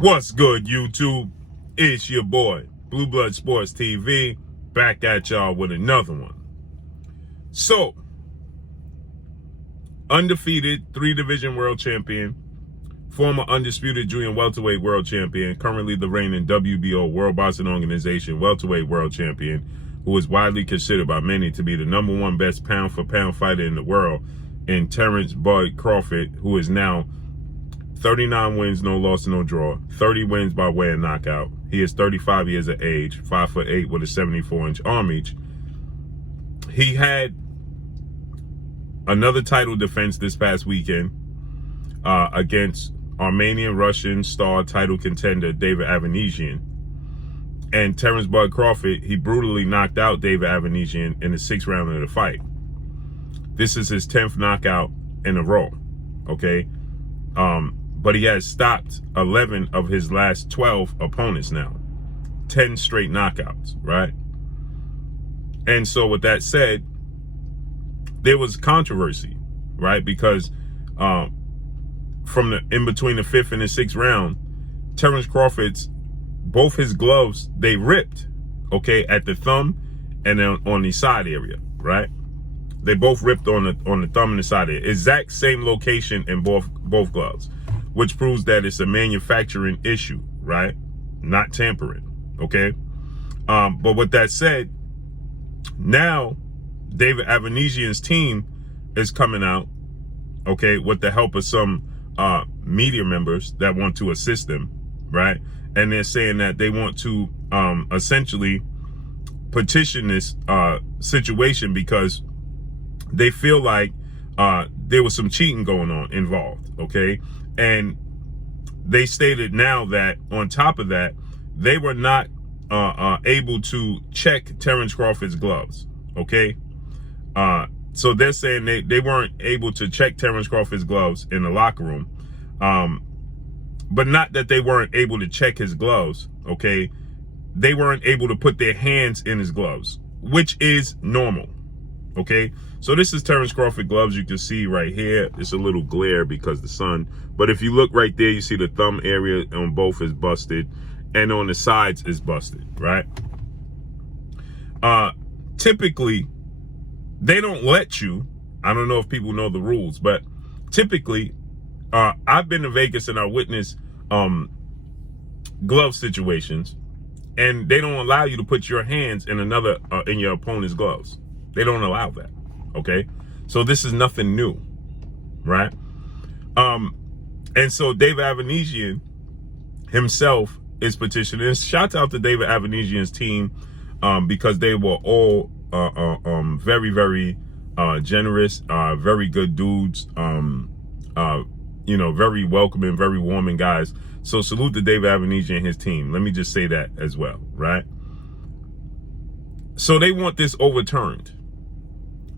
What's good, YouTube? It's your boy, Blue Blood Sports TV, back at y'all with another one. So, undefeated 3-division world champion, former undisputed junior welterweight world champion, currently the reigning WBO World Boxing Organization welterweight world champion, who is widely considered by many to be the #1 best pound-for-pound fighter in the world, and Terence Crawford, who is now 39 wins, no loss, no draw, 30 wins by way of knockout. He is 35 years of age, 5'8" with a 74-inch arm reach. He had another title defense this past weekend against Armenian Russian star title contender David Avanesyan. And Terence Crawford, he brutally knocked out David Avanesyan in the 6th round of the fight. This is his 10th knockout in a row, okay? But he has stopped 11 of his last 12 opponents now. 10 straight knockouts, right? And so with that said, there was controversy, right? Because in between the 5th and the 6th round, Terence Crawford's, both his gloves, they ripped, okay, at the thumb and then on the side area, right? They both ripped on the thumb and the side area. Exact same location in both gloves, which proves that it's a manufacturing issue, right? Not tampering, okay? But with that said, now David Avanesyan's team is coming out, okay, with the help of some media members that want to assist them, right? And they're saying that they want to essentially petition this situation because they feel like there was some cheating going on involved, okay? And they stated now that on top of that, they were not able to check Terence Crawford's gloves, okay? So they're saying they weren't able to check Terence Crawford's gloves in the locker room. But not that they weren't able to check his gloves, okay? They weren't able to put their hands in his gloves, which is normal, okay? So this is Terence Crawford gloves. You can see right here, it's a little glare because the sun. But if you look right there, you see the thumb area on both is busted and on the sides is busted, right? Typically, they don't let you, I don't know if people know the rules, but typically, I've been to Vegas and I witnessed glove situations, and they don't allow you to put your hands in in your opponent's gloves. They don't allow that, okay? So this is nothing new, right? And so David Avanesyan himself is petitioning. Shout out to David Avanesyan's team because they were all very, very generous, very good dudes, you know, very welcoming, very warming guys. So salute to David Avanesyan and his team. Let me just say that as well, right? So they want this overturned.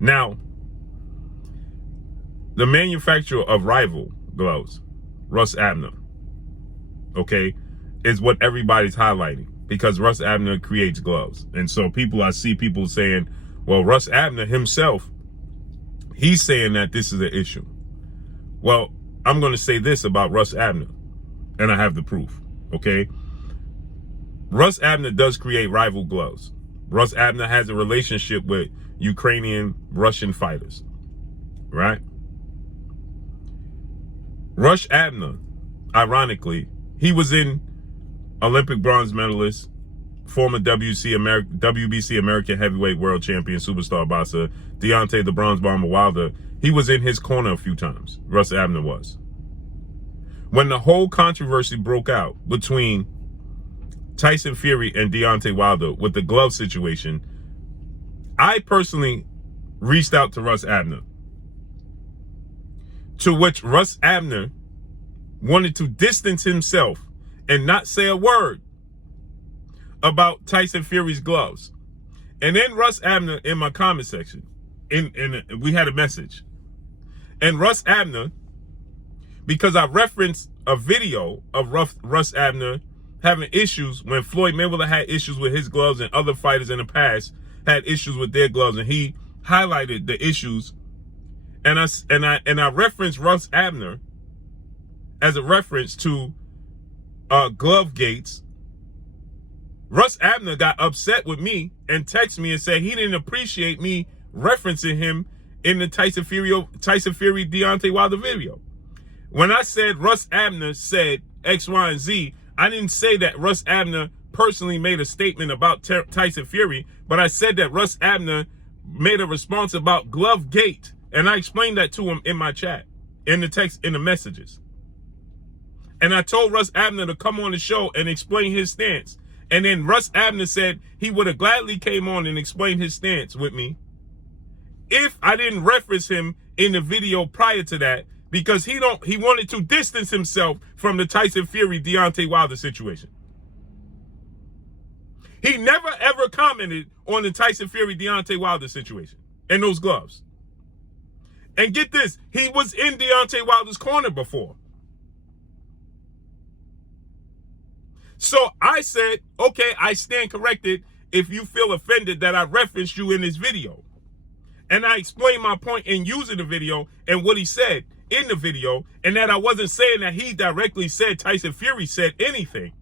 Now, the manufacturer of rival gloves, Russ Abner, okay, is what everybody's highlighting because Russ Abner creates gloves. And so I see people saying, well, Russ Abner himself, he's saying that this is an issue. Well, I'm going to say this about Russ Abner, and I have the proof, okay? Russ Abner does create rival gloves. Russ Abner has a relationship with Ukrainian, Russian fighters, right? Russ Abner, ironically, he was in Olympic bronze medalist, former WBC American heavyweight world champion, superstar boxer, Deontay the Bronze Bomber Wilder. He was in his corner a few times, Russ Abner was. When the whole controversy broke out between Tyson Fury and Deontay Wilder with the glove situation, I personally reached out to Russ Abner, to which Russ Abner wanted to distance himself and not say a word about Tyson Fury's gloves. And then Russ Abner, in my comment section, we had a message. And Russ Abner, because I referenced a video of Russ Abner having issues when Floyd Mayweather had issues with his gloves and other fighters in the past had issues with their gloves, and he highlighted the issues. And I referenced Russ Abner as a reference to glove gates, Russ Abner got upset with me and texted me and said he didn't appreciate me referencing him in the Tyson Fury Deontay Wilder video. When I said Russ Abner said X, Y, and Z, I didn't say that Russ Abner personally made a statement about Tyson Fury, but I said that Russ Abner made a response about glove gate, and I explained that to him in my chat, in the text, in the messages. And I told Russ Abner to come on the show and explain his stance. And then Russ Abner said he would have gladly came on and explained his stance with me if I didn't reference him in the video prior to that, because he wanted to distance himself from the Tyson Fury Deontay Wilder situation. He never ever commented on the Tyson Fury Deontay Wilder situation and those gloves. And get this, he was in Deontay Wilder's corner before. So I said, okay, I stand corrected if you feel offended that I referenced you in this video. And I explained my point in using the video and what he said in the video, and that I wasn't saying that he directly said Tyson Fury said anything.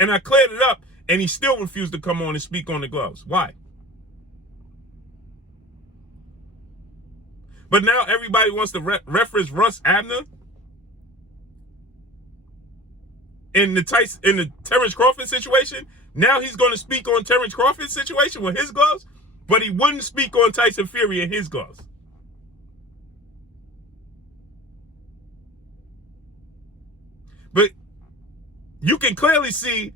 And I cleared it up, and he still refused to come on and speak on the gloves. Why? But now everybody wants to reference Russ Abner in the Terence Crawford situation. Now he's going to speak on Terence Crawford's situation with his gloves, but he wouldn't speak on Tyson Fury and his gloves. But you can clearly see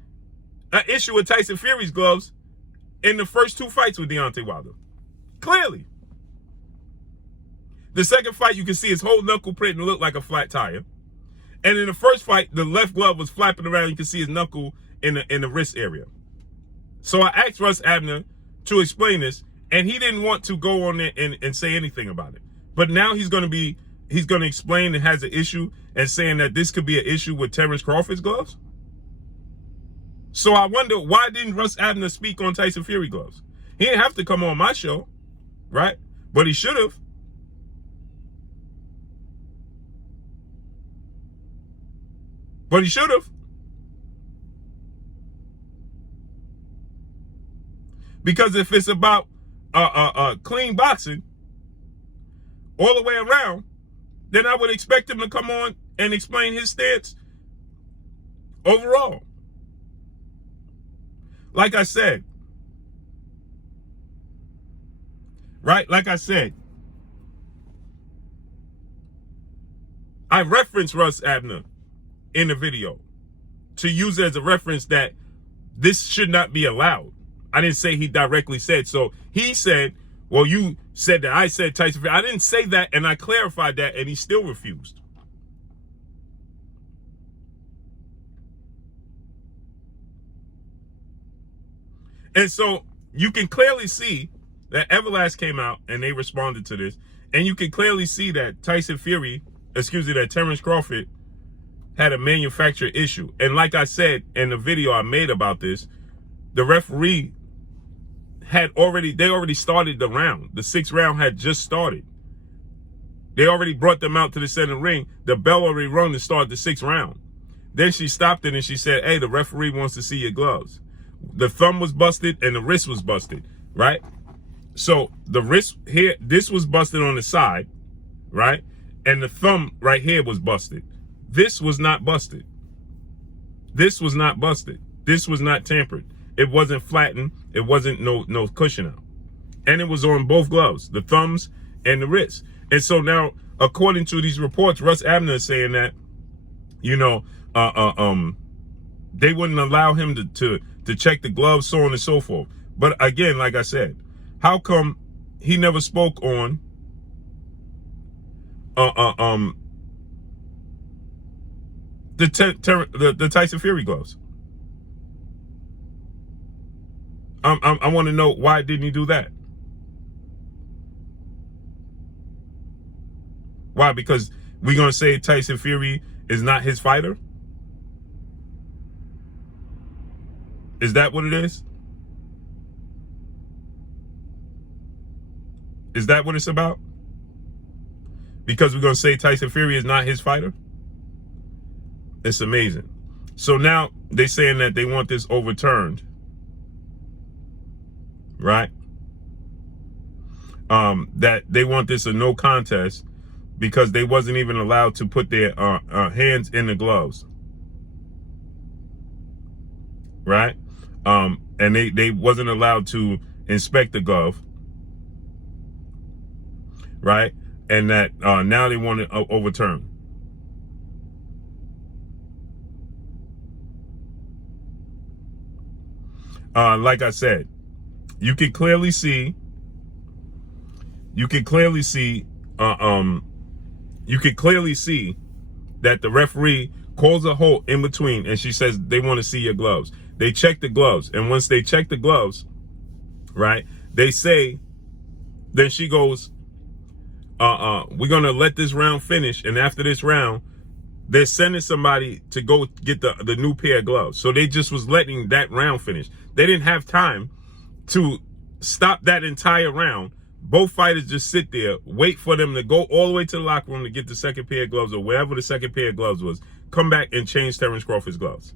an issue with Tyson Fury's gloves in the first two fights with Deontay Wilder. Clearly. The second fight, you can see his whole knuckle print and look like a flat tire. And in the first fight, the left glove was flapping around. You can see his knuckle in the wrist area. So I asked Russ Abner to explain this, and he didn't want to go on there and say anything about it. But now he's going to explain and has an issue and saying that this could be an issue with Terence Crawford's gloves. So I wonder, why didn't Russ Abner speak on Tyson Fury gloves? He didn't have to come on my show, right? But he should have. But he should have. Because if it's about clean boxing all the way around, then I would expect him to come on and explain his stance overall. Like I said, right? Like I said, I referenced Russ Abner in the video to use it as a reference that this should not be allowed. I didn't say he directly said. So he said, well, you said that I said Tyson Fury. I didn't say that, and I clarified that, and he still refused. And so you can clearly see that Everlast came out and they responded to this. And you can clearly see that that Terence Crawford had a manufacturer issue. And like I said in the video I made about this, the referee they already started the round. The 6th round had just started. They already brought them out to the center ring. The bell already rung to start the 6th round. Then she stopped it and she said, hey, the referee wants to see your gloves. The thumb was busted and the wrist was busted, right? So the wrist here, this was busted on the side, right? And the thumb right here was busted. This was not busted. This was not busted. This was not tampered. It wasn't flattened. It wasn't no cushion out. And it was on both gloves, the thumbs and the wrist. And so now, according to these reports, Russ Abner is saying that, they wouldn't allow him to check the gloves, so on and so forth. But again, like I said, how come he never spoke on the Tyson Fury gloves? I want to know, why didn't he do that? Why? Because we're going to say Tyson Fury is not his fighter? Is that what it is? Is that what it's about? Because we're going to say Tyson Fury is not his fighter? It's amazing. So now they're saying that they want this overturned, right? That they want this a no contest because they wasn't even allowed to put their hands in the gloves, right? And they wasn't allowed to inspect the glove, right? And that now they want it overturned. Like I said, you can clearly see. You can clearly see that the referee calls a halt in between, and she says they want to see your gloves. They check the gloves, and once they check the gloves, right, they say, then she goes, we're gonna let this round finish, and after this round, they're sending somebody to go get the new pair of gloves. So they just was letting that round finish. They didn't have time to stop that entire round. Both fighters just sit there, wait for them to go all the way to the locker room to get the second pair of gloves or wherever the second pair of gloves was, come back and change Terence Crawford's gloves.